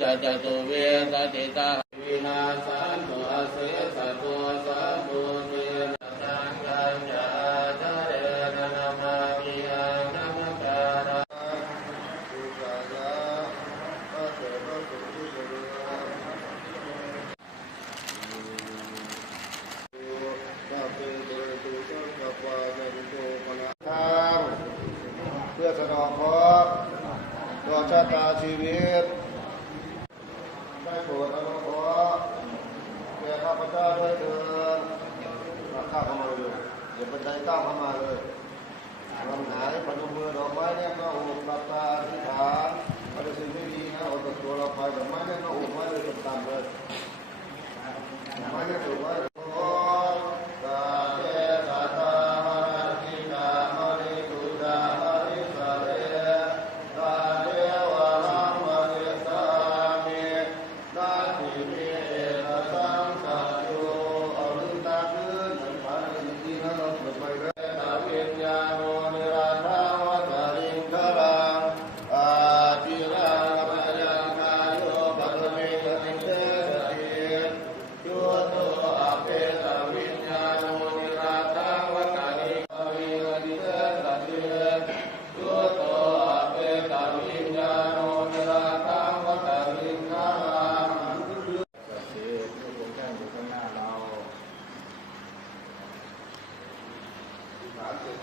จจตุเวสติตาวินาสันตุอาเสสะตุสัพพุเทนะสังฆัญจาทะเรนะนามามิอังนัมการะสุขายะพระเถระสุขิเตเพื่อสนองเคราะห์ต่อชะตาชีวิตได้โปรดอนุเคราะห์แก่ข้าพเจ้าด้วยเถิดข้าเข้ามาเลยอย่าเป็นใจก้าวเข้ามาเลยลำหายพนมมือดอกไม้เนี่ยก็อุปตาอธิษฐานอะไรสิ่งไม่ดีนะเอาแต่ตัวเราไปดอกไม้เนี่ยก็อุปไว้เลยต่ำๆเลยดอกไม้เนี่ยถูกไว้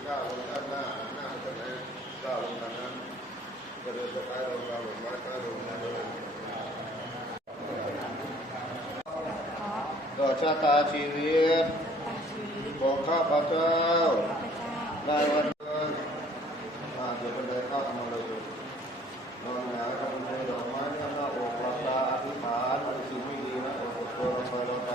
ก้าวลงด้านหน้ามันจะไหนก้าวลงทางนั้นจะเดินไปลงเราหลงไว้ก็ลงนั้นต่อชะตาชีวิตของข้าพเจ้าในวันนี้เดี๋ยวเป็นเลยข้ามาเลยนอนหงายทำเป็นดอกไม้ที่หน้าอกหลับตาอธิษฐานสิ่งไม่ดีนะอกตัวเราไปเรา